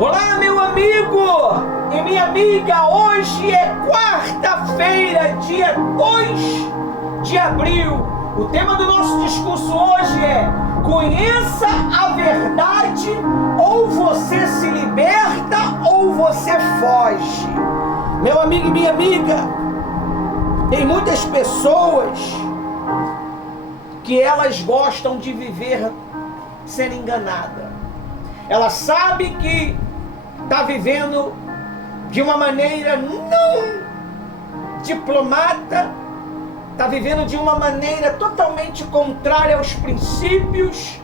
Olá, meu amigo e minha amiga, hoje é quarta-feira, dia 2 de abril. O tema do nosso discurso hoje é: conheça a verdade, ou você se liberta ou você foge. Meu amigo e minha amiga, tem muitas pessoas que elas gostam de viver sendo enganadas. Ela sabe que está vivendo de uma maneira não diplomata, está vivendo de uma maneira totalmente contrária aos princípios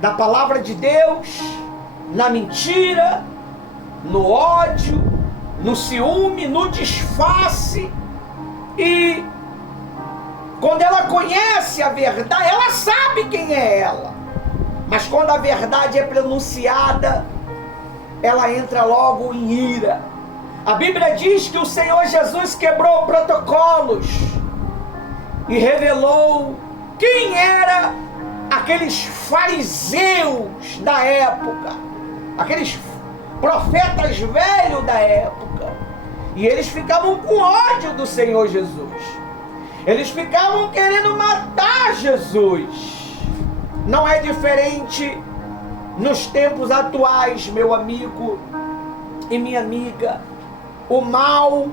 da palavra de Deus, na mentira, no ódio, no ciúme, no disfarce. E quando ela conhece a verdade, ela sabe quem é ela. Mas quando a verdade é pronunciada, ela entra logo em ira. A Bíblia diz que o Senhor Jesus quebrou protocolos e revelou quem era aqueles fariseus da época, aqueles profetas velhos da época. E eles ficavam com ódio do Senhor Jesus. Eles ficavam querendo matar Jesus. Não é diferente nos tempos atuais, meu amigo e minha amiga. O mal,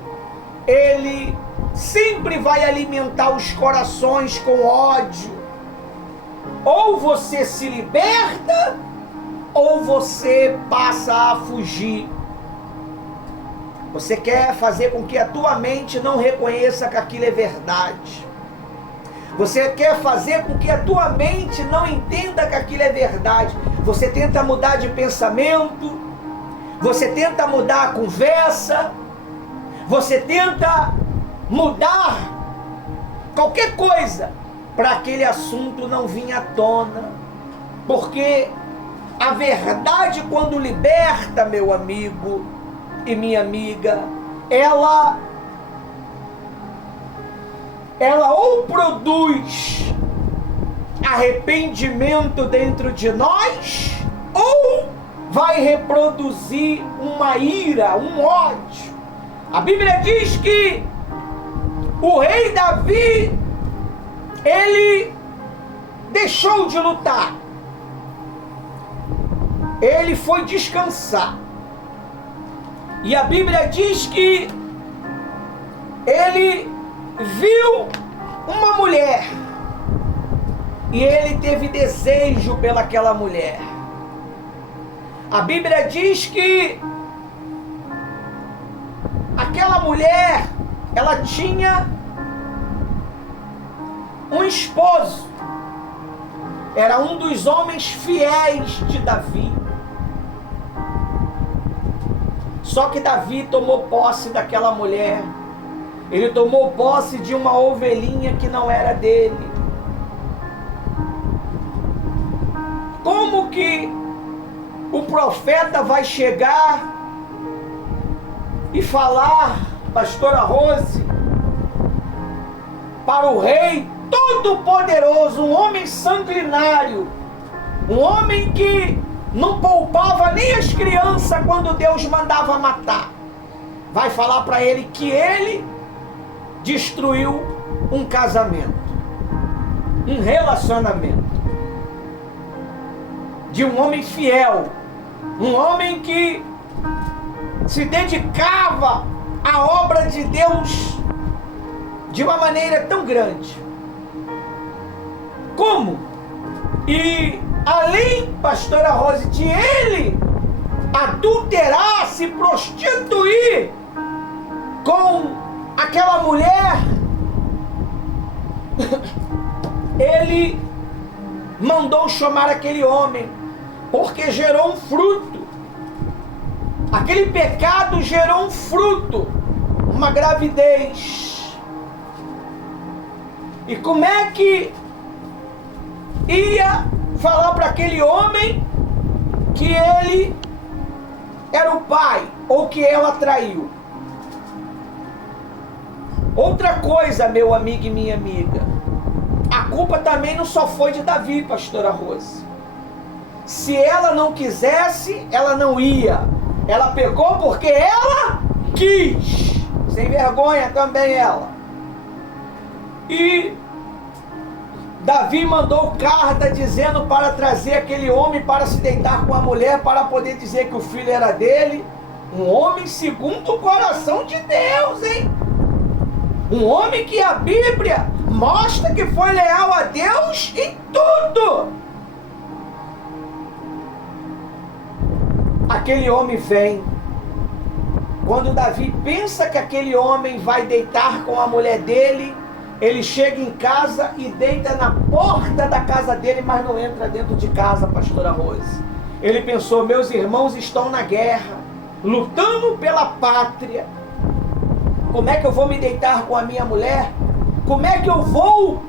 ele sempre vai alimentar os corações com ódio. Ou você se liberta, ou você passa a fugir. Você quer fazer com que a tua mente não reconheça que aquilo é verdade. Você quer fazer com que a tua mente não entenda que aquilo é verdade. Você tenta mudar de pensamento, você tenta mudar a conversa, você tenta mudar qualquer coisa para aquele assunto não vir à tona. Porque a verdade, quando liberta, meu amigo e minha amiga, ela ou produz arrependimento dentro de nós, ou vai reproduzir uma ira, um ódio. A Bíblia diz que o rei Davi, ele deixou de lutar. Ele foi descansar. E a Bíblia diz que ele viu uma mulher e ele teve desejo pelaquela mulher. A Bíblia diz que aquela mulher, ela tinha um esposo, era um dos homens fiéis de Davi. Só que Davi tomou posse daquela mulher. Ele tomou posse de uma ovelhinha que não era dele. Como que o profeta vai chegar e falar, pastora Rose, para o rei todo-poderoso, um homem sanguinário, um homem que não poupava nem as crianças quando Deus mandava matar, vai falar para ele que ele destruiu um casamento, um relacionamento de um homem fiel, um homem que se dedicava à obra de Deus de uma maneira tão grande. Como? E além, pastora Rose, de ele adulterar, se prostituir com aquela mulher, ele mandou chamar aquele homem, porque gerou um fruto. Aquele pecado gerou um fruto, uma gravidez. E como é que ia falar para aquele homem que ele era o pai, ou que ela traiu? Outra coisa, meu amigo e minha amiga, a culpa também não só foi de Davi, pastora Rose. Se ela não quisesse, ela não ia. Ela pecou porque ela quis. Sem vergonha também ela. E Davi mandou carta dizendo para trazer aquele homem para se deitar com a mulher, para poder dizer que o filho era dele. Um homem segundo o coração de Deus, hein? Um homem que a Bíblia mostra que foi leal a Deus em tudo. Aquele homem vem. Quando Davi pensa que aquele homem vai deitar com a mulher dele, ele chega em casa e deita na porta da casa dele, mas não entra dentro de casa, pastora Rose. Ele pensou, meus irmãos estão na guerra, lutando pela pátria. Como é que eu vou me deitar com a minha mulher? Como é que eu vou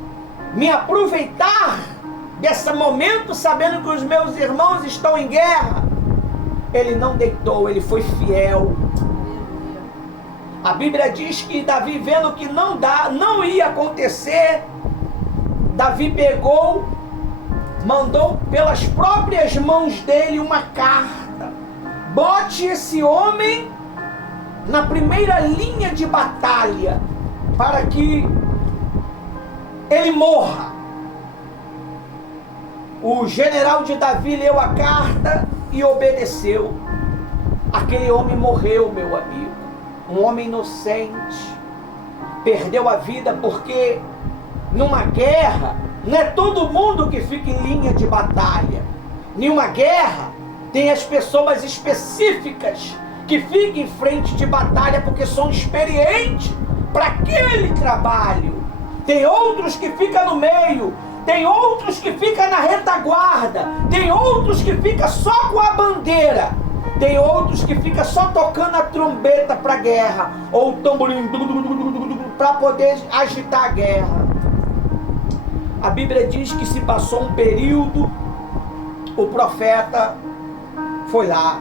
me aproveitar desse momento, sabendo que os meus irmãos estão em guerra? Ele não deitou, ele foi fiel. A Bíblia diz que Davi, vendo que não ia acontecer, Davi pegou, mandou pelas próprias mãos dele uma carta. Bote esse homem na primeira linha de batalha, para que ele morra. O general de Davi leu a carta e obedeceu. Aquele homem morreu, meu amigo. Um homem inocente. Perdeu a vida porque numa guerra não é todo mundo que fica em linha de batalha. Nenhuma guerra tem as pessoas específicas que ficam em frente de batalha porque são experientes para aquele trabalho. Tem outros que ficam no meio. Tem outros que ficam na retaguarda. Tem outros que ficam só com a bandeira. Tem outros que ficam só tocando a trombeta para a guerra. Ou o tamborim para poder agitar a guerra. A Bíblia diz que se passou um período, o profeta foi lá,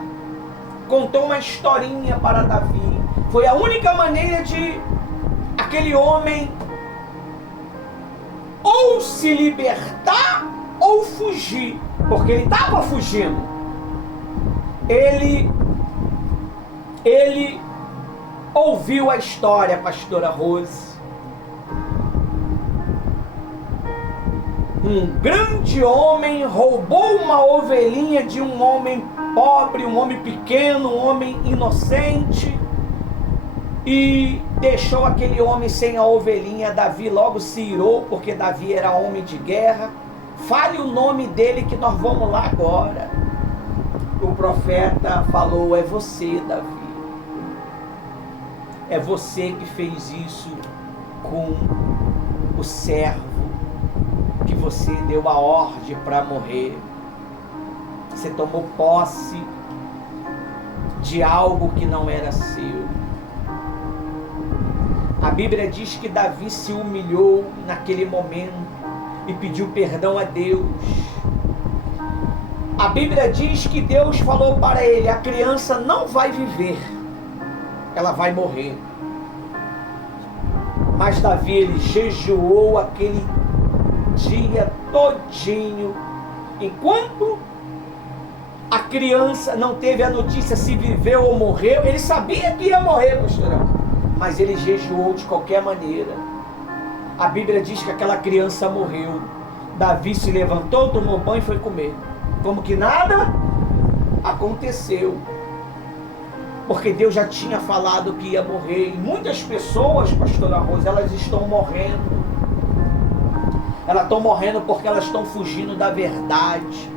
contou uma historinha para Davi. Foi a única maneira de aquele homem ou se libertar ou fugir, porque ele estava fugindo. Ele ouviu a história, pastora Rose. Um grande homem roubou uma ovelhinha de um homem pobre, um homem pequeno, um homem inocente, e deixou aquele homem sem a ovelhinha. Davi logo se irou, porque Davi era homem de guerra. Fale o nome dele que nós vamos lá agora. O profeta falou, é você, Davi. É você que fez isso com o servo que você deu a ordem para morrer. Você tomou posse de algo que não era seu. A Bíblia diz que Davi se humilhou naquele momento e pediu perdão a Deus. A Bíblia diz que Deus falou para ele, a criança não vai viver, ela vai morrer. Mas Davi, ele jejuou aquele dia todinho, enquanto a criança não teve a notícia se viveu ou morreu. Ele sabia que ia morrer, pastor, mas ele jejuou de qualquer maneira. A Bíblia diz que aquela criança morreu. Davi se levantou, tomou banho e foi comer, como que nada aconteceu, porque Deus já tinha falado que ia morrer. E muitas pessoas, pastora Rosa, elas estão morrendo. Elas estão morrendo porque elas estão fugindo da verdade.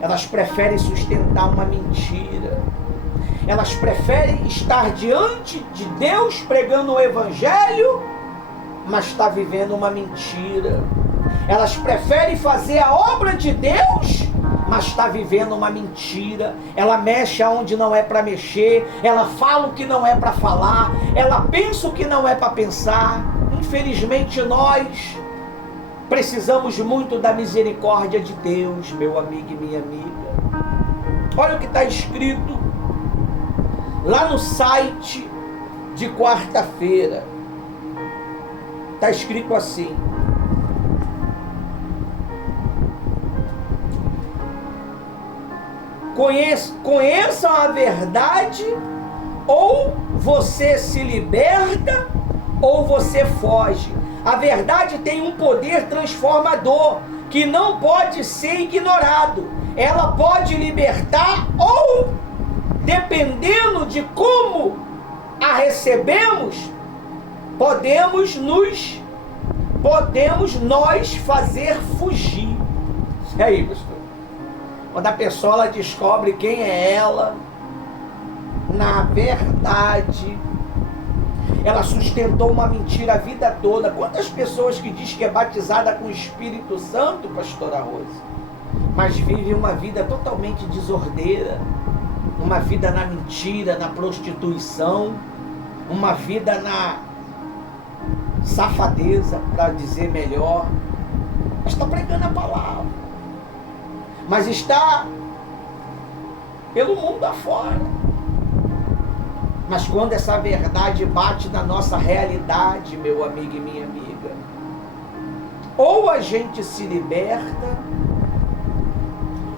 Elas preferem sustentar uma mentira. Elas preferem estar diante de Deus pregando o evangelho, mas está vivendo uma mentira. Elas preferem fazer a obra de Deus, mas está vivendo uma mentira. Ela mexe aonde não é para mexer. Ela fala o que não é para falar. Ela pensa o que não é para pensar. Infelizmente nós precisamos muito da misericórdia de Deus, meu amigo e minha amiga. Olha o que está escrito lá no site de quarta-feira. Está escrito assim: Conheçam a verdade, ou você se liberta, ou você foge. A verdade tem um poder transformador que não pode ser ignorado. Ela pode libertar, ou, dependendo de como a recebemos, podemos nós fazer fugir. E aí, pastor? Quando a pessoa ela descobre quem é ela, na verdade, ela sustentou uma mentira a vida toda. Quantas pessoas que diz que é batizada com o Espírito Santo, pastora Rose, mas vive uma vida totalmente desordeira, uma vida na mentira, na prostituição, uma vida na safadeza, para dizer melhor. Está pregando a palavra, mas está pelo mundo afora. Mas quando essa verdade bate na nossa realidade, meu amigo e minha amiga, ou a gente se liberta,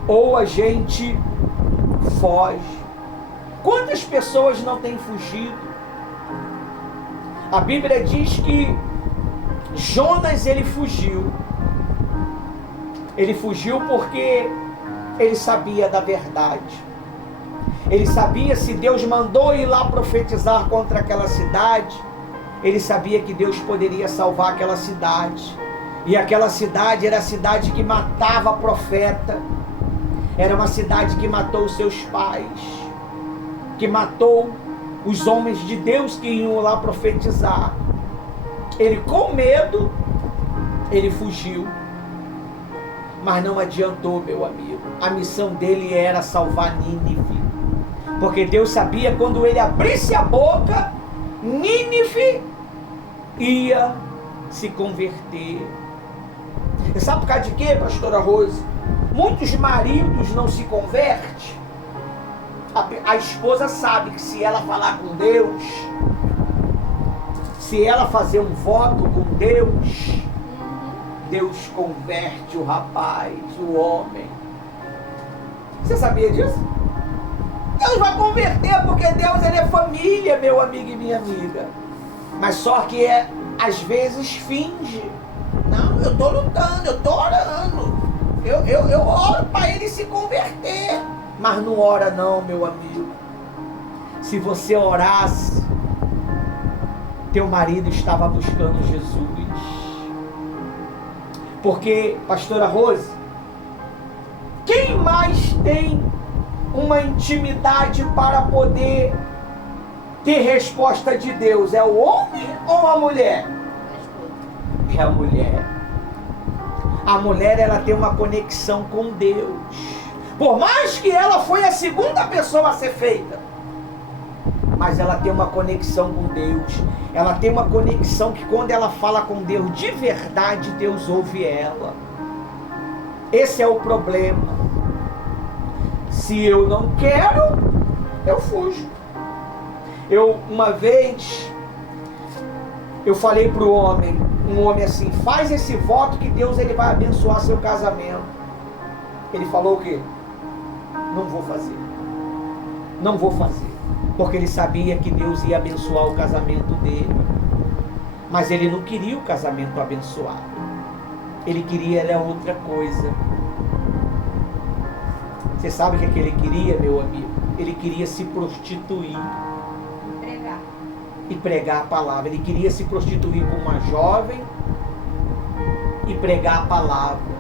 ou a gente foge. Quantas pessoas não têm fugido? A Bíblia diz que Jonas, ele fugiu. Ele fugiu porque ele sabia da verdade. Ele sabia, se Deus mandou ir lá profetizar contra aquela cidade, ele sabia que Deus poderia salvar aquela cidade. E aquela cidade era a cidade que matava profeta. Era uma cidade que matou os seus pais, que matou os homens de Deus que iam lá profetizar. Ele, com medo, ele fugiu. Mas não adiantou, meu amigo. A missão dele era salvar Nínive. Porque Deus sabia, quando ele abrisse a boca, Nínive ia se converter. E sabe por causa de quê, pastora Rose? Muitos maridos não se convertem. A esposa sabe que se ela falar com Deus, se ela fazer um voto com Deus, Deus converte o rapaz, o homem. Você sabia disso? Deus vai converter, porque Deus, ele é família, meu amigo e minha amiga. Mas só que às vezes finge. Não, eu estou lutando, eu estou orando. Eu oro para ele se converter. Mas não ora não, meu amigo. Se você orasse, teu marido estava buscando Jesus. Porque, pastora Rose, quem mais tem uma intimidade para poder ter resposta de Deus? É o homem ou a mulher? É a mulher. A mulher, ela tem uma conexão com Deus. Por mais que ela foi a segunda pessoa a ser feita, mas ela tem uma conexão com Deus. Ela tem uma conexão que, quando ela fala com Deus de verdade, Deus ouve ela. Esse é o problema. Se eu não quero, eu fujo. Uma vez, eu falei para um homem assim: faz esse voto que Deus, ele vai abençoar seu casamento. Ele falou o quê? Não vou fazer. Não vou fazer. Porque ele sabia que Deus ia abençoar o casamento dele. Mas ele não queria o casamento abençoado. Ele queria era outra coisa. Você sabe o que ele queria, meu amigo? Ele queria se prostituir. E pregar a palavra. Ele queria se prostituir com uma jovem e pregar a palavra.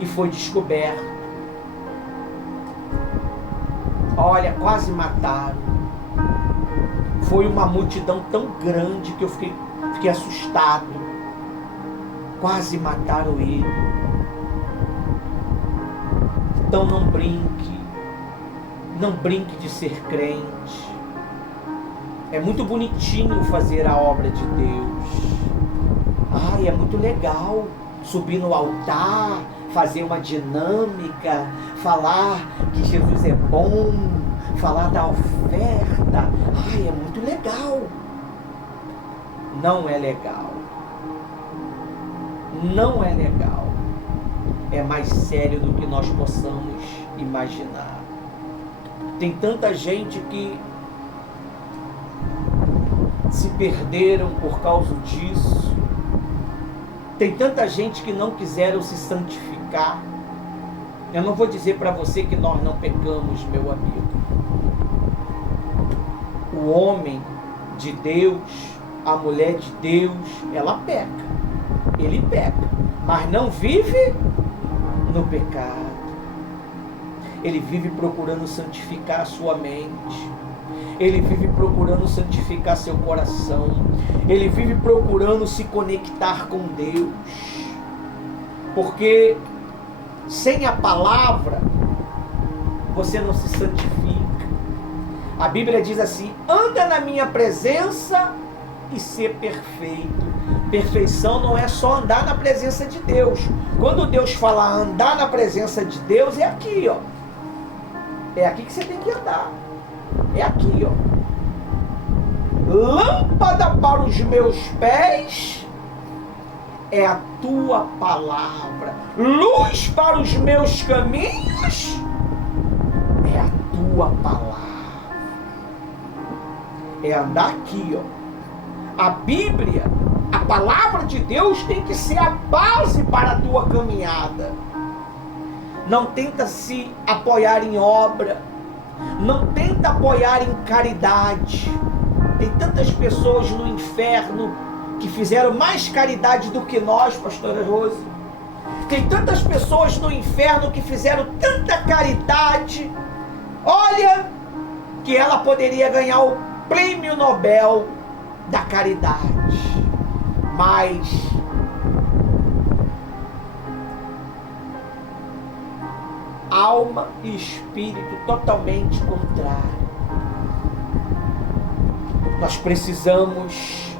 E foi descoberto. Olha, quase mataram. Foi uma multidão tão grande que eu fiquei assustado. Quase mataram ele. Então não brinque. Não brinque de ser crente. É muito bonitinho fazer a obra de Deus. Ai, é muito legal subir no altar, fazer uma dinâmica, falar que Jesus é bom, falar da oferta. Ai, é muito legal. Não é legal. Não é legal. É mais sério do que nós possamos imaginar. Tem tanta gente que se perderam por causa disso. Tem tanta gente que não quiseram se santificar. Eu não vou dizer para você que nós não pecamos, meu amigo. O homem de Deus, a mulher de Deus, ela peca. Ele peca, mas não vive no pecado. Ele vive procurando santificar a sua mente. Ele vive procurando santificar seu coração. Ele vive procurando se conectar com Deus. Porque sem a palavra, você não se santifica. A Bíblia diz assim: anda na minha presença e ser perfeito. Perfeição não é só andar na presença de Deus. Quando Deus fala andar na presença de Deus, é aqui, ó. É aqui que você tem que andar. É aqui, ó. Lâmpada para os meus pés é a tua palavra. Luz para os meus caminhos é a tua palavra. É andar aqui, ó. A Bíblia, a palavra de Deus tem que ser a base para a tua caminhada. Não tenta se apoiar em obra. Não tenta apoiar em caridade. Tem tantas pessoas no inferno que fizeram mais caridade do que nós, pastora Rose. Tem tantas pessoas no inferno que fizeram tanta caridade. Olha, que ela poderia ganhar o prêmio Nobel da caridade. Mas alma e espírito totalmente contrário. Nós precisamos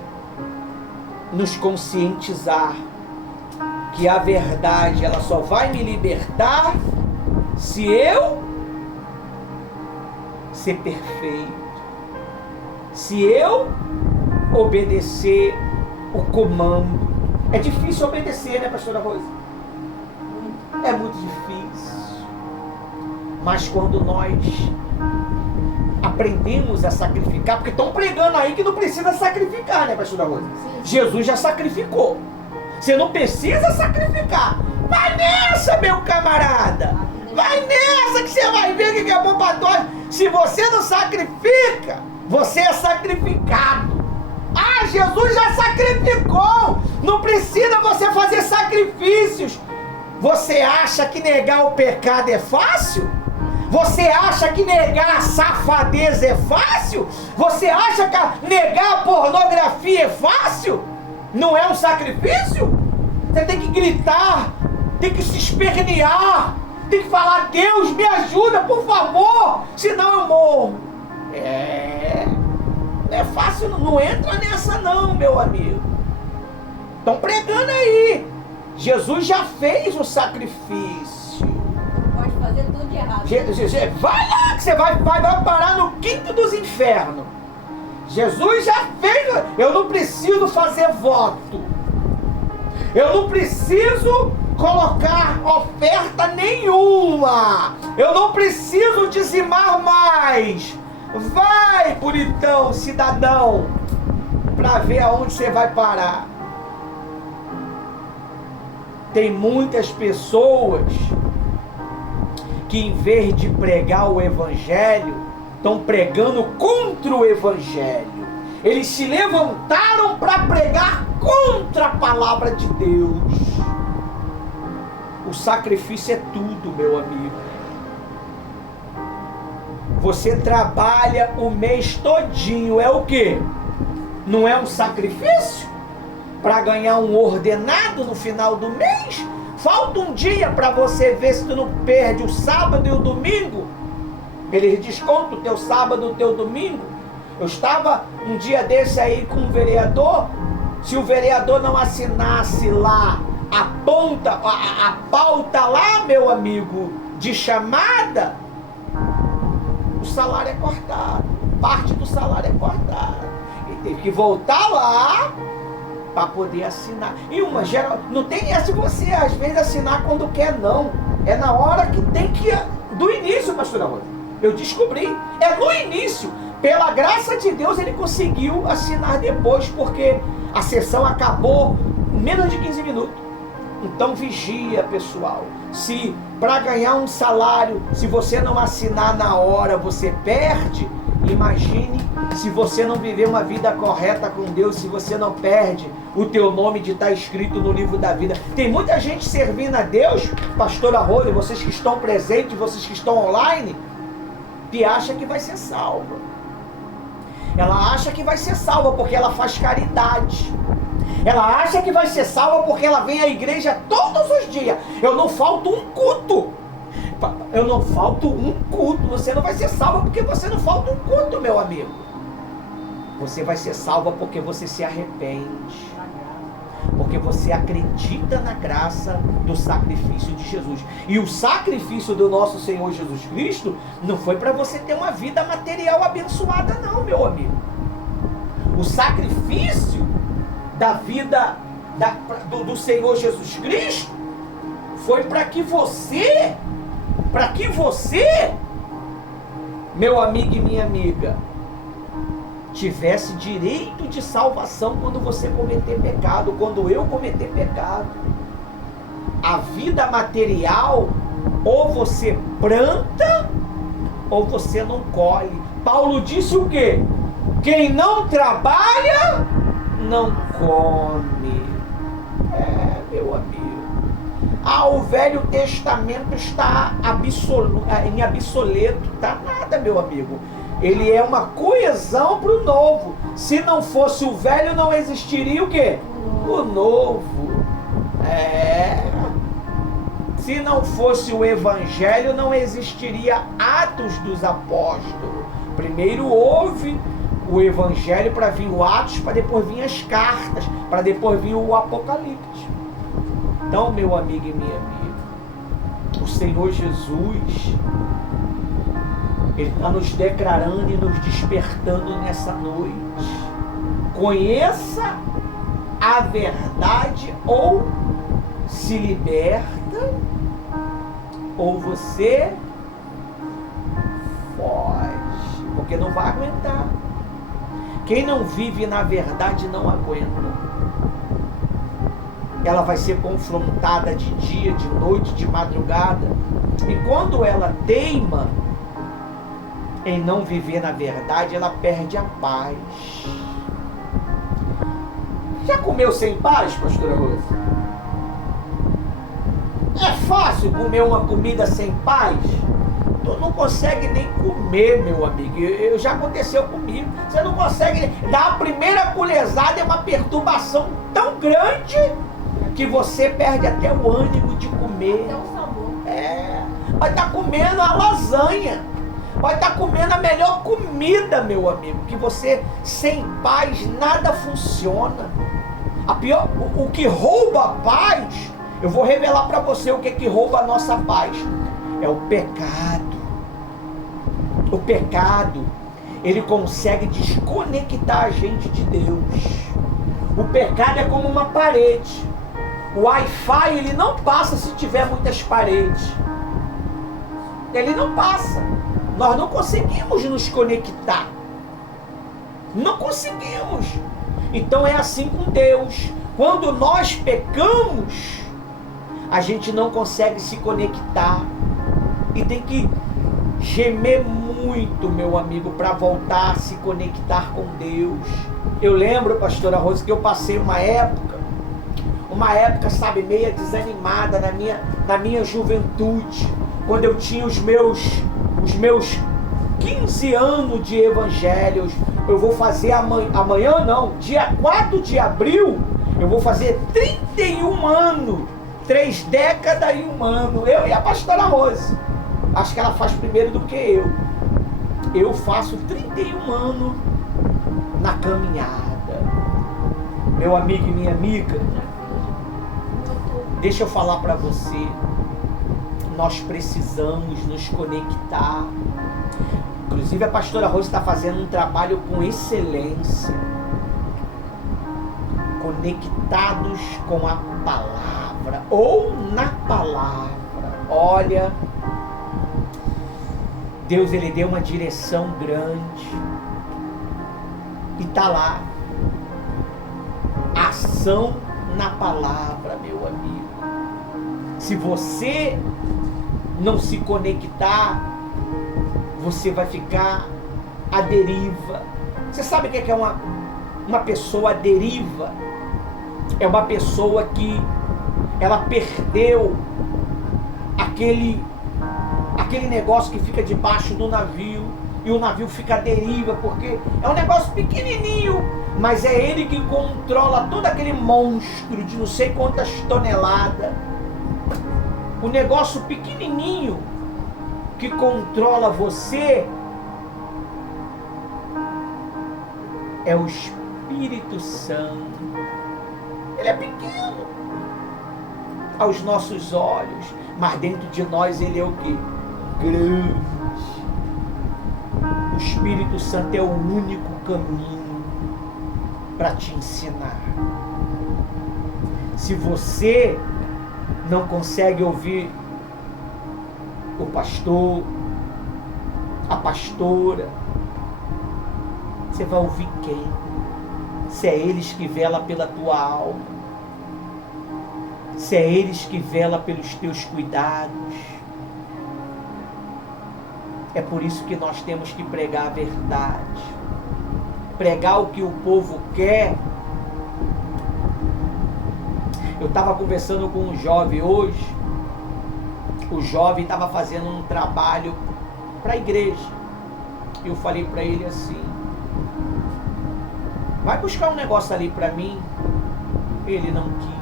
nos conscientizar que a verdade ela só vai me libertar se eu ser perfeito, se eu obedecer o comando. É difícil obedecer, né, pastora Rosa? É muito difícil. Mas quando nós aprendemos a sacrificar, porque estão pregando aí que não precisa sacrificar, né, pastora Rosa? Sim. Jesus já sacrificou. Você não precisa sacrificar. Vai nessa, meu camarada. Vai nessa que você vai ver que é bom para nós. Se você não sacrifica, você é sacrificado. Ah, Jesus já sacrificou. Não precisa você fazer sacrifícios. Você acha que negar o pecado é fácil? Você acha que negar a safadeza é fácil? Você acha que negar a pornografia é fácil? Não é um sacrifício? Você tem que gritar, tem que se espernear, tem que falar: Deus, me ajuda, por favor, senão eu morro. Não é fácil, não entra nessa não, meu amigo. Estão pregando aí. Jesus já fez o sacrifício. Pode fazer tudo de errado. Vai lá que você vai parar no quinto dos infernos. Jesus já fez. Eu não preciso fazer voto. Eu não preciso colocar oferta nenhuma. Eu não preciso dizimar mais. Vai, puritão, cidadão, para ver aonde você vai parar. Tem muitas pessoas que, em vez de pregar o evangelho, estão pregando contra o evangelho. Eles se levantaram para pregar contra a palavra de Deus. O sacrifício é tudo, meu amigo. Você trabalha o mês todinho, é o quê? Não é um sacrifício? Para ganhar um ordenado no final do mês? Falta um dia para você ver se tu não perde o sábado e o domingo. Eles descontam o teu sábado e o teu domingo. Eu estava um dia desse aí com um vereador. Se o vereador não assinasse lá a pauta lá, meu amigo, de chamada, o salário é cortado. Parte do salário é cortada. Ele teve que voltar lá para poder assinar. E uma geral, não tem essa de você às vezes assinar quando quer, não. É na hora que tem que Do início, pastora Rosa. Eu descobri. É no início. Pela graça de Deus, ele conseguiu assinar depois, porque a sessão acabou em menos de 15 minutos. Então vigia, pessoal. Se para ganhar um salário, se você não assinar na hora, você perde, imagine se você não viver uma vida correta com Deus, se você não perde o teu nome de estar escrito no livro da vida. Tem muita gente servindo a Deus, pastora Rose, vocês que estão presentes, vocês que estão online, que acha que vai ser salva. Ela acha que vai ser salva porque ela faz caridade. Ela acha que vai ser salva porque ela vem à igreja todos os dias. Eu não falto um culto. Eu não falto um culto. Você não vai ser salva porque você não falta um culto, meu amigo. Você vai ser salva porque você se arrepende. Porque você acredita na graça do sacrifício de Jesus. E o sacrifício do nosso Senhor Jesus Cristo não foi para você ter uma vida material abençoada, não, meu amigo. O sacrifício da vida do Senhor Jesus Cristo foi para que você, meu amigo e minha amiga, tivesse direito de salvação quando você cometer pecado, quando eu cometer pecado. A vida material, ou você planta, ou você não colhe. Paulo disse o quê? Quem não trabalha, não come. Meu amigo. O Velho Testamento está em obsoleto. Tá nada, meu amigo. Ele é uma coesão para o novo. Se não fosse o velho, não existiria o quê? O novo. Se não fosse o evangelho, não existiria Atos dos Apóstolos. Primeiro houve o evangelho para vir o Atos, para depois vir as cartas, para depois vir o Apocalipse. Então, meu amigo e minha amiga, o Senhor Jesus, Ele está nos declarando e nos despertando nessa noite. Conheça a verdade, ou se liberta, ou você foge, porque não vai aguentar. Quem não vive na verdade não aguenta. Ela vai ser confrontada de dia, de noite, de madrugada. E quando ela teima em não viver na verdade, ela perde a paz. Já comeu sem paz, pastora Rosa? É fácil comer uma comida sem paz? Tu não consegue nem comer, meu amigo. Já aconteceu comigo. Você não consegue dar a primeira colherzada, é uma perturbação tão grande que você perde até o ânimo de comer. Até o sabor. Vai estar comendo a lasanha. Vai estar comendo a melhor comida, meu amigo. Que você, sem paz, nada funciona. O que rouba a paz, eu vou revelar para você o que rouba a nossa paz. É o pecado. O pecado, ele consegue desconectar a gente de Deus. O pecado é como uma parede. O Wi-Fi, ele não passa se tiver muitas paredes. Ele não passa. Nós não conseguimos nos conectar. Não conseguimos. Então é assim com Deus. Quando nós pecamos, a gente não consegue se conectar. E tem que gemer muito, meu amigo, para voltar a se conectar com Deus. Eu lembro, pastora Rosa, que eu passei uma época, sabe, meia desanimada na minha juventude, quando eu tinha os meus 15 anos de evangelhos. Eu vou fazer amanhã não, dia 4 de abril, eu vou fazer 31 anos, 3 décadas e 1 ano, eu e a pastora Rosa. Acho que ela faz primeiro do que eu. Eu faço 31 anos na caminhada. Meu amigo e minha amiga, deixa eu falar para você. Nós precisamos nos conectar. Inclusive a pastora Rosa está fazendo um trabalho com excelência. Conectados com a palavra, ou na palavra. Olha, Deus, ele deu uma direção grande. E está lá. Ação na palavra, meu amigo. Se você não se conectar, você vai ficar à deriva. Você sabe o que é uma pessoa à deriva? É uma pessoa que ela perdeu aquele negócio que fica debaixo do navio, e o navio fica à deriva, porque é um negócio pequenininho, mas é ele que controla todo aquele monstro de não sei quantas toneladas. O negócio pequenininho que controla você é o Espírito Santo. Ele é pequeno aos nossos olhos, mas dentro de nós ele é o quê? Grande. O Espírito Santo é o único caminho para te ensinar. Se você não consegue ouvir o pastor, a pastora, você vai ouvir quem? Se é eles que velam pela tua alma, se é eles que velam pelos teus cuidados. É por isso que nós temos que pregar a verdade, pregar o que o povo quer. Eu estava conversando com um jovem hoje. O jovem estava fazendo um trabalho para a igreja. Eu falei para ele assim: vai buscar um negócio ali para mim. Ele não quis.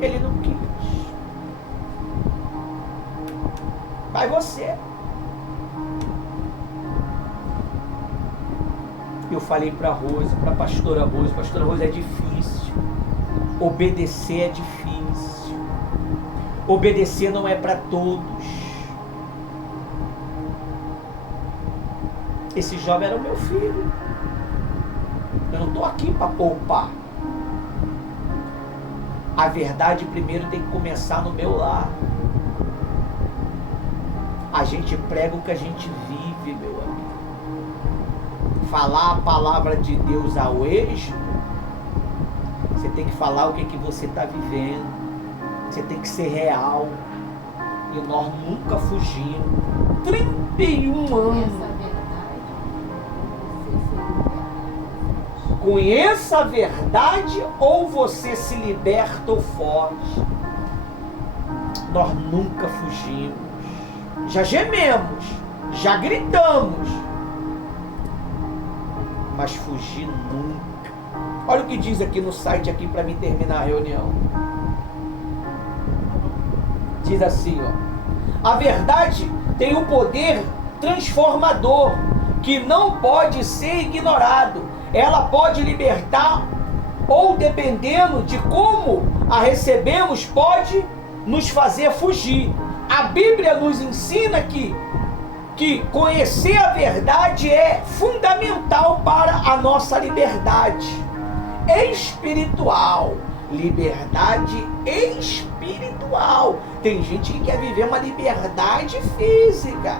Ele não quis. Vai você. Eu falei para Rose, para a pastora Rose, é difícil. Obedecer é difícil. Obedecer não é para todos. Esse jovem era o meu filho. Eu não estou aqui para poupar. A verdade primeiro tem que começar no meu lar. A gente prega o que a gente vive, meu amigo. Falar a palavra de Deus ao esmo, você tem que falar o que você está vivendo. Você tem que ser real. E nós nunca fugimos. 31 anos. Conheça a verdade ou você se liberta ou foge. Nós nunca fugimos. Já gememos, já gritamos, mas fugir nunca. Olha o que diz aqui no site aqui para mim terminar a reunião. Diz assim, ó: a verdade tem um poder transformador que não pode ser ignorado. Ela pode libertar ou, dependendo de como a recebemos, pode nos fazer fugir. A Bíblia nos ensina que conhecer a verdade é fundamental para a nossa liberdade espiritual. Liberdade espiritual. Tem gente que quer viver uma liberdade física.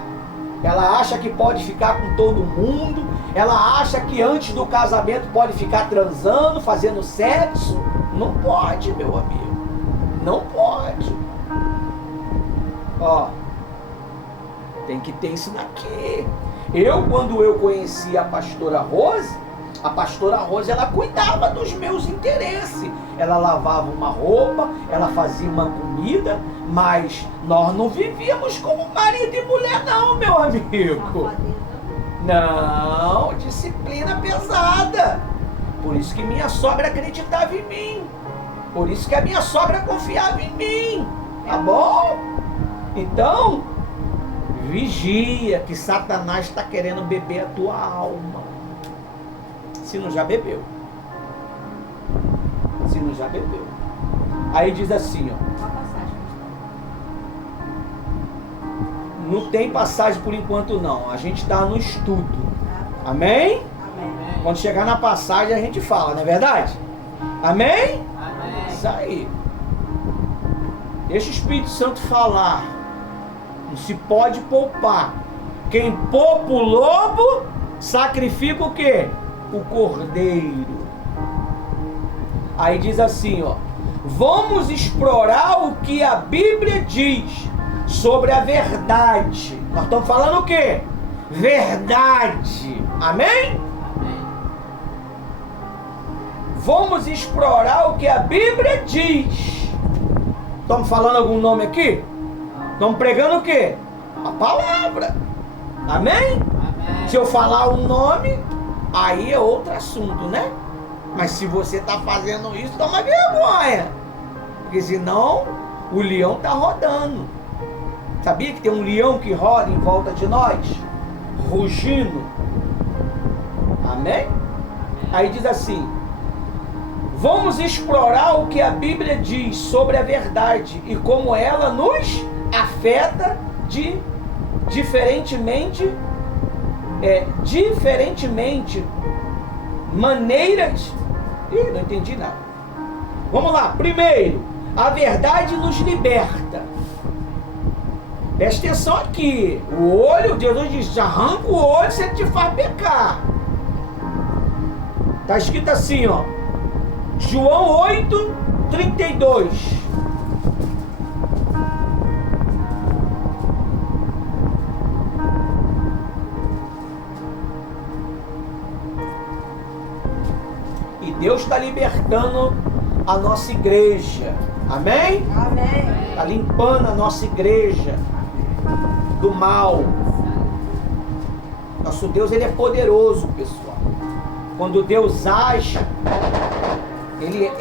Ela acha que pode ficar com todo mundo. Ela acha que antes do casamento pode ficar transando, fazendo sexo. Não pode, meu amigo. Não pode. Ó, tem que ter isso daqui. Quando eu conheci a pastora Rose, ela cuidava dos meus interesses. Ela lavava uma roupa, ela fazia uma comida, mas nós não vivíamos como marido e mulher não, meu amigo. Não, disciplina pesada. Por isso que minha sogra acreditava em mim. Por isso que a minha sogra confiava em mim. Tá bom? Então, vigia que Satanás está querendo beber a tua alma. Se não já bebeu. Se não já bebeu. Aí diz assim, ó. Não tem passagem por enquanto não. A gente está no estudo. Amém? Amém? Quando chegar na passagem a gente fala, não é verdade? Amém? Amém. Isso aí. Deixa o Espírito Santo falar não se pode poupar. Quem poupa o lobo, sacrifica o quê? O cordeiro. Aí diz assim, ó: vamos explorar o que a Bíblia diz sobre a verdade. Nós estamos falando o quê? Verdade. Amém? Vamos explorar o que a Bíblia diz. Estamos falando algum nome aqui? Estamos pregando o quê? A palavra. Amém? Se eu falar um nome, aí é outro assunto, né? Mas se você está fazendo isso, toma vergonha. Porque senão o leão está rodando. Sabia que tem um leão que roda em volta de nós? Rugindo. Amém? Aí diz assim: vamos explorar o que a Bíblia diz sobre a verdade e como ela nos afeta diferentemente maneiras. Ih, não entendi nada. Vamos lá. Primeiro, a verdade nos liberta. Presta atenção aqui. O olho, Jesus diz: arranca o olho se ele te faz pecar. Está escrito assim, ó, João 8:32. E Deus está libertando a nossa igreja. Amém? Amém. Está limpando a nossa igreja do mal. Nosso Deus, ele é poderoso, pessoal. Quando Deus age, ele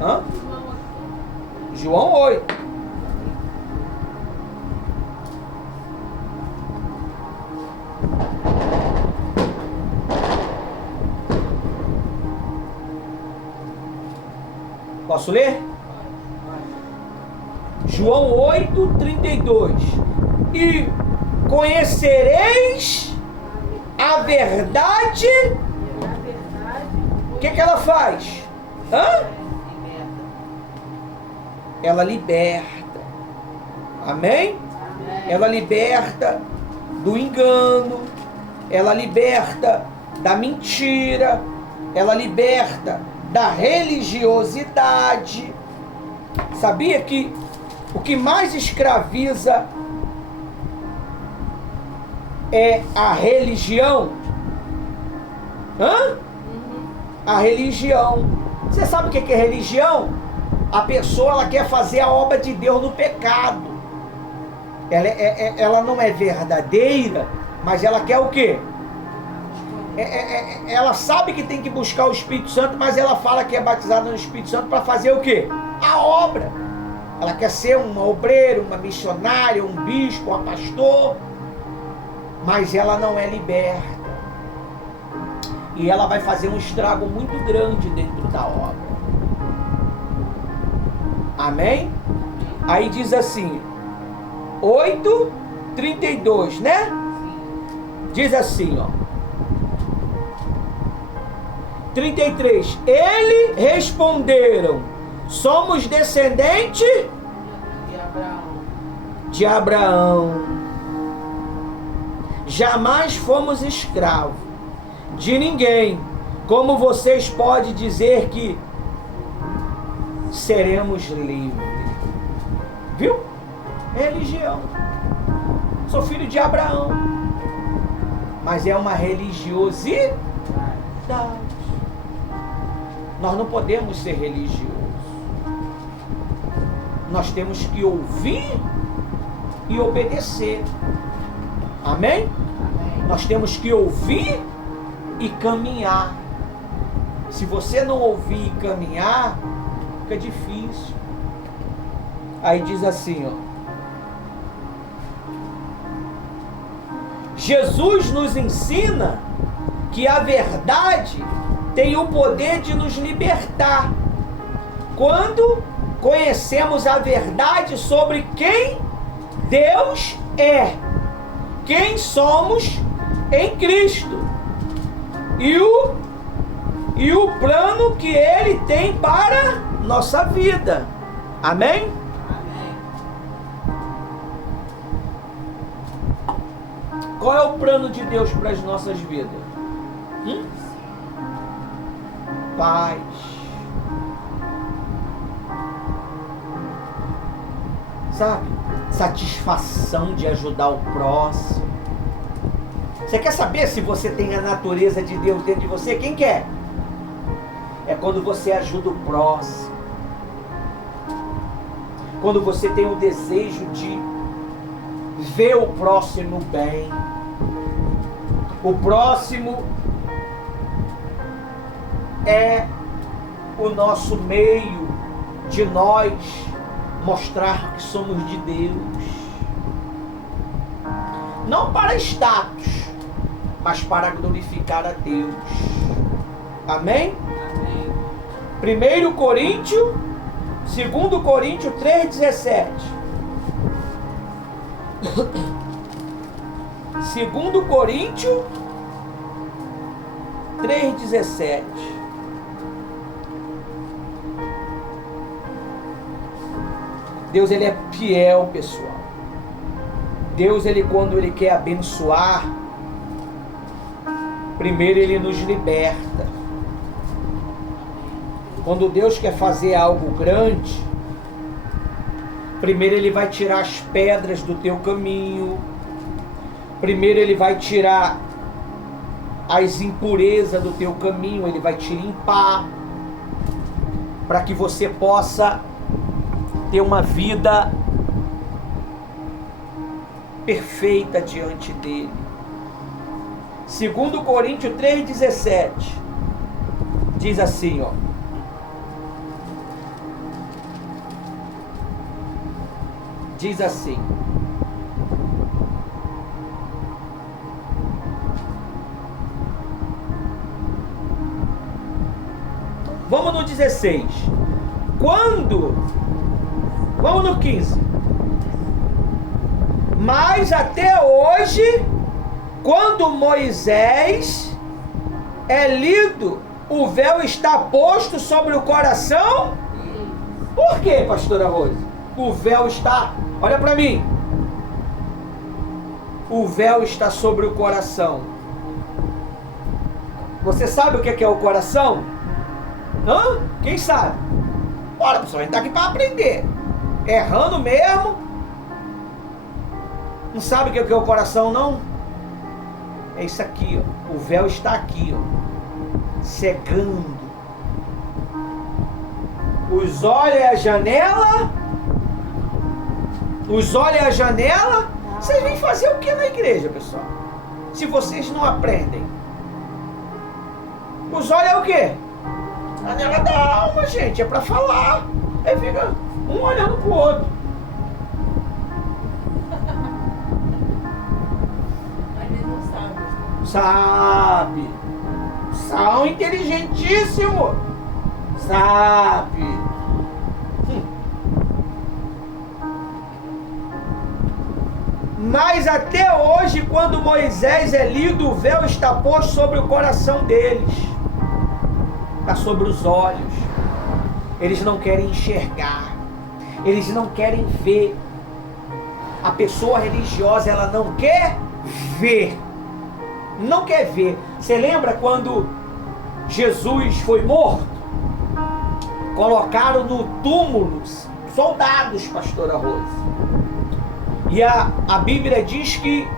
Hã? João 8. Posso ler? João 8:32. E conhecereis a verdade. O que ela faz? Ela liberta. Amém? Ela liberta do engano. Ela liberta da mentira. Ela liberta da religiosidade. Sabia que o que mais escraviza é a religião? A religião. Você sabe o que é religião? A pessoa, ela quer fazer a obra de Deus no pecado. Ela não é verdadeira, mas ela quer o quê? Ela sabe que tem que buscar o Espírito Santo, mas ela fala que é batizada no Espírito Santo para fazer o quê? A obra. Ela quer ser uma obreira, uma missionária, um bispo, um pastor, mas ela não é liberta. E ela vai fazer um estrago muito grande dentro da obra. Amém? Aí diz assim, 8:32, né? Diz assim, ó. 33. Ele responderam: somos descendentes de Abraão. Jamais fomos escravos de ninguém. Como vocês podem dizer que seremos livres? Viu? Religião. Sou filho de Abraão. Mas é uma religiosidade. Nós não podemos ser religiosos. Nós temos que ouvir e obedecer. Amém? Nós temos que ouvir e caminhar. Se você não ouvir e caminhar, fica difícil. Aí diz assim, ó. Jesus nos ensina que a verdade tem o poder de nos libertar quando conhecemos a verdade sobre quem Deus é, quem somos em Cristo e o plano que Ele tem para nossa vida. Amém? Qual é o plano de Deus para as nossas vidas? Paz. Sabe? Satisfação de ajudar o próximo. Você quer saber se você tem a natureza de Deus dentro de você? Quem quer? É quando você ajuda o próximo. Quando você tem o desejo de ver o próximo bem. O próximo é o nosso meio de nós mostrar que somos de Deus. Não para status, mas para glorificar a Deus. Amém? Amém. 1 Coríntios, 2 Coríntios 3,17. 2 Coríntios 3,17. Deus, ele é fiel, pessoal. Deus, ele, quando ele quer abençoar, primeiro ele nos liberta. Quando Deus quer fazer algo grande, primeiro ele vai tirar as pedras do teu caminho. Primeiro ele vai tirar as impurezas do teu caminho, ele vai te limpar, para que você possa ter uma vida perfeita diante dele. 2 Coríntios 3,17 diz assim, ó. Diz assim: vamos no 16. Vamos no 15. Mas até hoje, quando Moisés é lido, o véu está posto sobre o coração. Por quê, pastora Rose? O véu está, olha para mim. O véu está sobre o coração. Você sabe o que é o coração? Hã? Quem sabe? Bora, pessoal, a gente tá aqui para aprender. Errando mesmo. Não sabe o que é o coração, não? É isso aqui, ó. O véu está aqui, ó. Cegando. Os olhos é a janela. Os olhos é a janela. Vocês vêm fazer o que na igreja, pessoal? Se vocês não aprendem. Os olhos é o quê? A janela da alma, gente. É para falar. Aí fica um olhando pro outro. Mas eles não sabem. Sabe. São inteligentíssimos. Sabe. Mas até hoje, quando Moisés é lido, o véu está posto sobre o coração deles. Está sobre os olhos. Eles não querem enxergar. Eles não querem ver. A pessoa religiosa, ela não quer ver. Não quer ver. Você lembra quando Jesus foi morto? Colocaram no túmulo soldados, pastora Rose. E a Bíblia diz que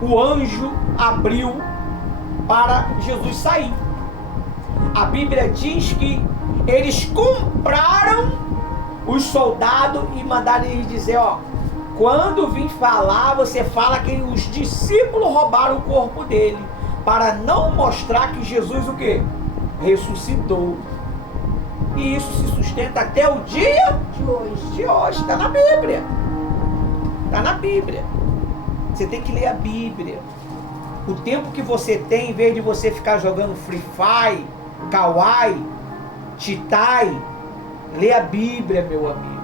o anjo abriu para Jesus sair. A Bíblia diz que eles compraram os soldados e mandaram eles dizer, ó, quando vim falar, você fala que os discípulos roubaram o corpo dele, para não mostrar que Jesus o quê? Ressuscitou. E isso se sustenta até o dia de hoje. Está na Bíblia. Está na Bíblia. Você tem que ler a Bíblia. O tempo que você tem, em vez de você ficar jogando Free Fire, Kawaii, Titai, lê a Bíblia, meu amigo.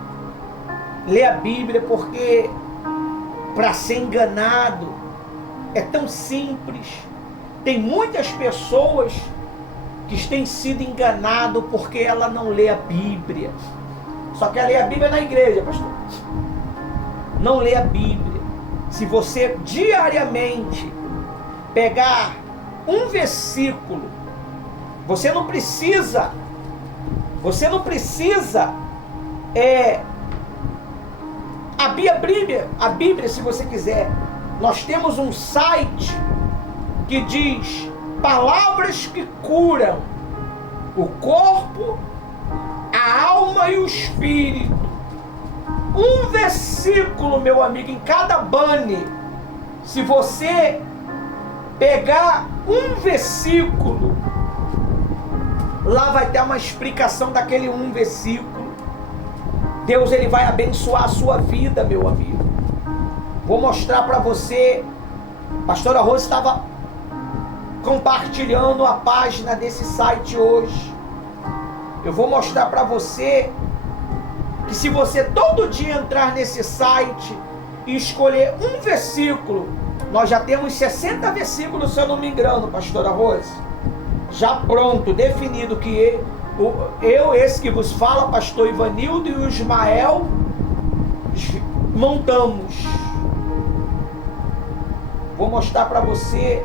Lê a Bíblia, porque para ser enganado é tão simples. Tem muitas pessoas que têm sido enganado porque ela não lê a Bíblia. Só quer ler a Bíblia na igreja, pastor. Não lê a Bíblia. se você diariamente pegar um versículo, você não precisa abrir a Bíblia se você quiser. Nós temos um site que diz palavras que curam o corpo, a alma e o espírito. Um versículo, meu amigo, em cada banner. Se você pegar um versículo, lá vai ter uma explicação daquele um versículo. Deus, ele vai abençoar a sua vida, meu amigo. Vou mostrar para você. A pastora Rose estava compartilhando a página desse site hoje. Eu vou mostrar para você que se você todo dia entrar nesse site e escolher um versículo, nós já temos 60 versículos, se eu não me engano, pastora Rose, já pronto, definido, que esse que vos fala, pastor Ivanildo e o Ismael, montamos. Vou mostrar para você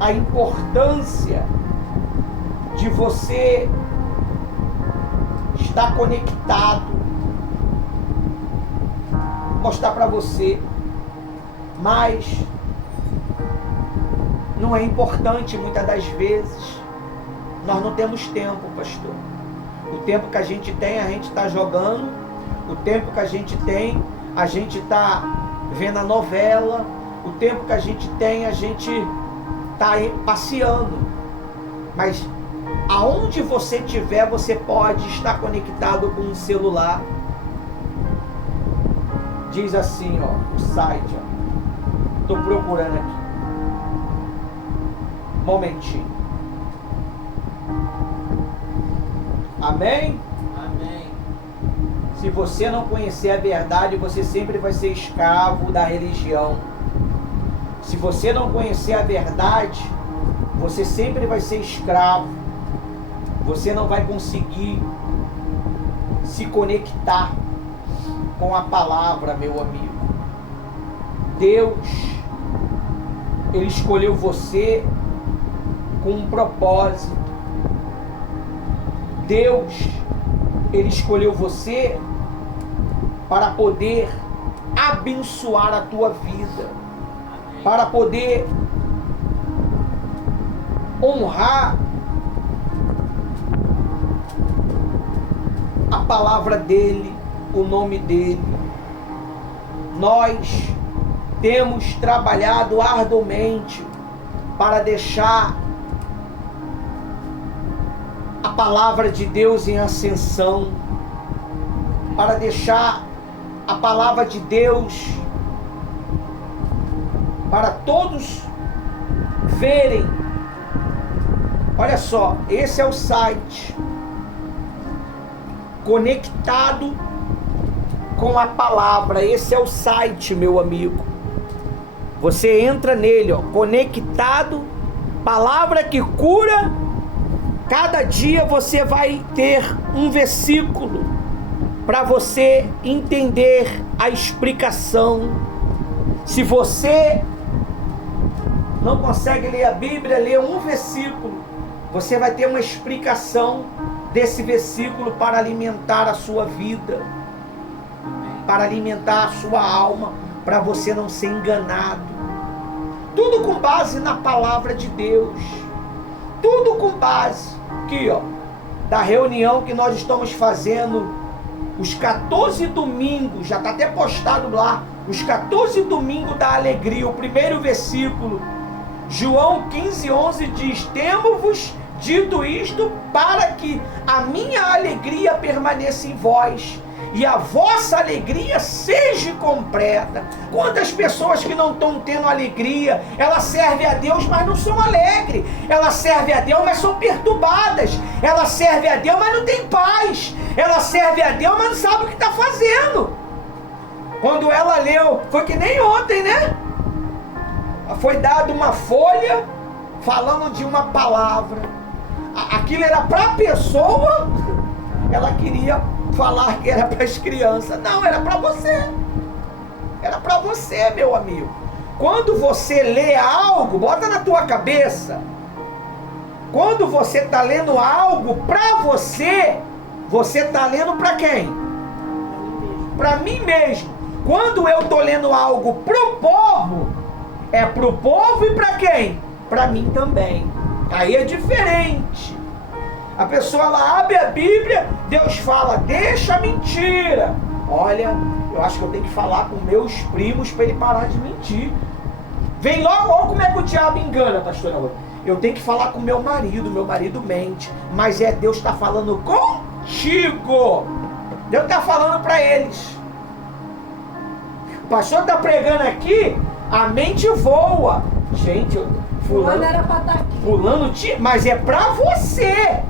a importância de você estar conectado. Vou mostrar para você, mas não é importante muitas das vezes. Nós não temos tempo, pastor. O tempo que a gente tem, a gente está jogando. O tempo que a gente tem, a gente está vendo a novela. O tempo que a gente tem, a gente está passeando. Mas aonde você estiver, você pode estar conectado com um celular. Diz assim, ó, o site, ó. Estou procurando aqui. Momentinho. Amém? Amém. Se você não conhecer a verdade, você sempre vai ser escravo da religião. Se você não conhecer a verdade, você sempre vai ser escravo. Você não vai conseguir se conectar com a palavra, meu amigo. Deus, Ele escolheu você com um propósito. Deus, Ele escolheu você para poder abençoar a tua vida, para poder honrar a palavra dEle, o nome dEle. Nós temos trabalhado arduamente para deixar a palavra de Deus em ascensão, para deixar a palavra de Deus para todos verem. Olha só, esse é o site, conectado com a palavra. Esse é o site, meu amigo. Você entra nele, ó, conectado, palavra que cura. Cada dia você vai ter um versículo para você entender a explicação. Se você não consegue ler a Bíblia, lê um versículo, você vai ter uma explicação desse versículo para alimentar a sua vida, para alimentar a sua alma, para você não ser enganado. Tudo com base na palavra de Deus. Tudo com base aqui, ó, da reunião que nós estamos fazendo os 14 domingos, já está até postado lá, os 14 domingos da alegria. O primeiro versículo, João 15:11 diz: temo-vos dito isto para que a minha alegria permaneça em vós e a vossa alegria seja completa. Quantas pessoas que não estão tendo alegria, elas servem a Deus, mas não são alegres. Elas servem a Deus, mas são perturbadas. Elas servem a Deus, mas não tem paz. Elas servem a Deus, mas não sabem o que está fazendo. Quando ela leu, foi que nem ontem, né? Foi dada uma folha falando de uma palavra. Aquilo era para a pessoa, ela queria falar que era para as crianças. Não, era para você. Era para você, meu amigo. Quando você lê algo, bota na tua cabeça. Quando você está lendo algo para você, você está lendo para quem? Para mim mesmo. Quando eu estou lendo algo pro povo, é pro povo e para quem? Para mim também. Aí é diferente. A pessoa ela abre a Bíblia, Deus fala, deixa a mentira. Olha, eu acho que eu tenho que falar com meus primos para ele parar de mentir. Vem logo, olha como é que o diabo engana, pastora Rose. Eu tenho que falar com meu marido mente. Mas Deus está falando contigo. Deus está falando para eles. O pastor está pregando aqui, a mente voa. Gente, fulano era para estar aqui. Fulano, mas é para você.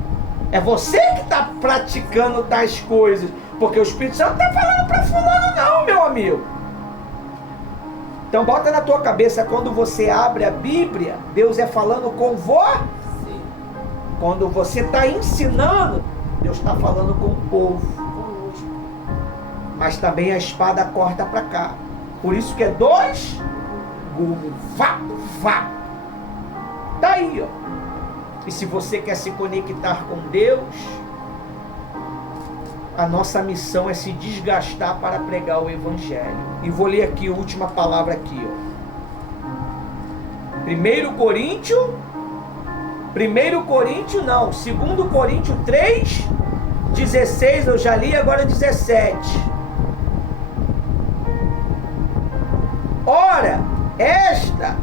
É você que está praticando tais coisas. Porque o Espírito Santo não está falando para fulano não, meu amigo. Então bota na tua cabeça, quando você abre a Bíblia, Deus é falando com você. Quando você está ensinando, Deus está falando com o povo. Mas também a espada corta para cá. Por isso que é 2 gumes. Vá. Tá aí, ó. E se você quer se conectar com Deus, a nossa missão é se desgastar para pregar o Evangelho. E vou ler aqui a última palavra aqui, ó. 2 Coríntios 3, 16, eu já li, agora 17. Ora, esta,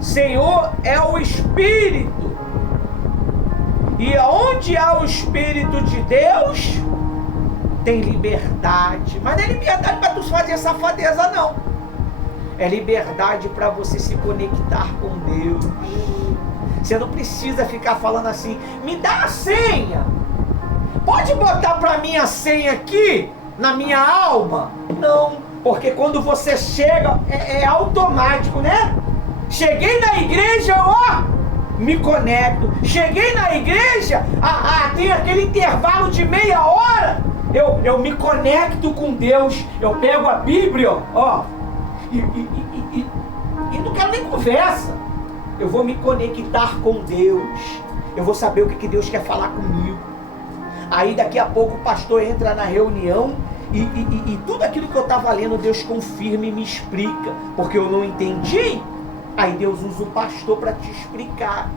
Senhor, é o Espírito. E onde há o Espírito de Deus, tem liberdade. Mas não é liberdade para tu fazer safadeza, não. É liberdade para você se conectar com Deus. Você não precisa ficar falando assim, me dá a senha. Pode botar para mim a senha aqui, na minha alma? Não, porque quando você chega, é automático, né? Cheguei na igreja, ó, me conecto. Cheguei na igreja, tem aquele intervalo de meia hora, eu me conecto com Deus. Eu pego a Bíblia, ó, e não quero nem conversa. Eu vou me conectar com Deus. Eu vou saber o que Deus quer falar comigo. Aí daqui a pouco o pastor entra na reunião e tudo aquilo que eu estava lendo, Deus confirma e me explica. Porque eu não entendi. Aí Deus usa o pastor para te explicar.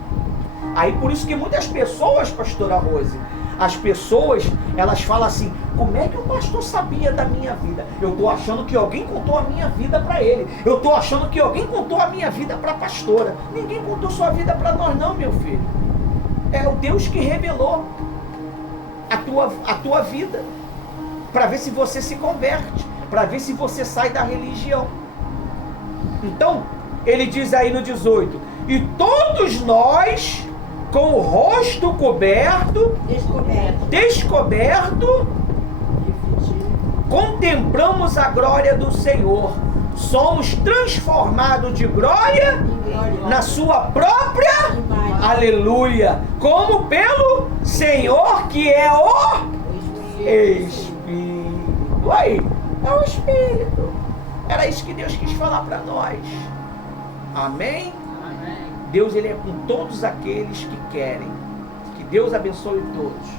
Aí por isso que muitas pessoas, pastora Rose, as pessoas, elas falam assim, como é que o pastor sabia da minha vida? Eu estou achando que alguém contou a minha vida para ele. Eu estou achando que alguém contou a minha vida para a pastora. Ninguém contou sua vida para nós não, meu filho. É o Deus que revelou a tua vida, para ver se você se converte, para ver se você sai da religião. Então, ele diz aí no 18, e todos nós, com o rosto descoberto, contemplamos a glória do Senhor. Somos transformados de glória na sua própria imagem. Aleluia. Como pelo Senhor, que é o Espírito. Aí, é o Espírito. Era isso que Deus quis falar para nós. Amém? Amém? Deus, ele é com todos aqueles que querem. Que Deus abençoe todos.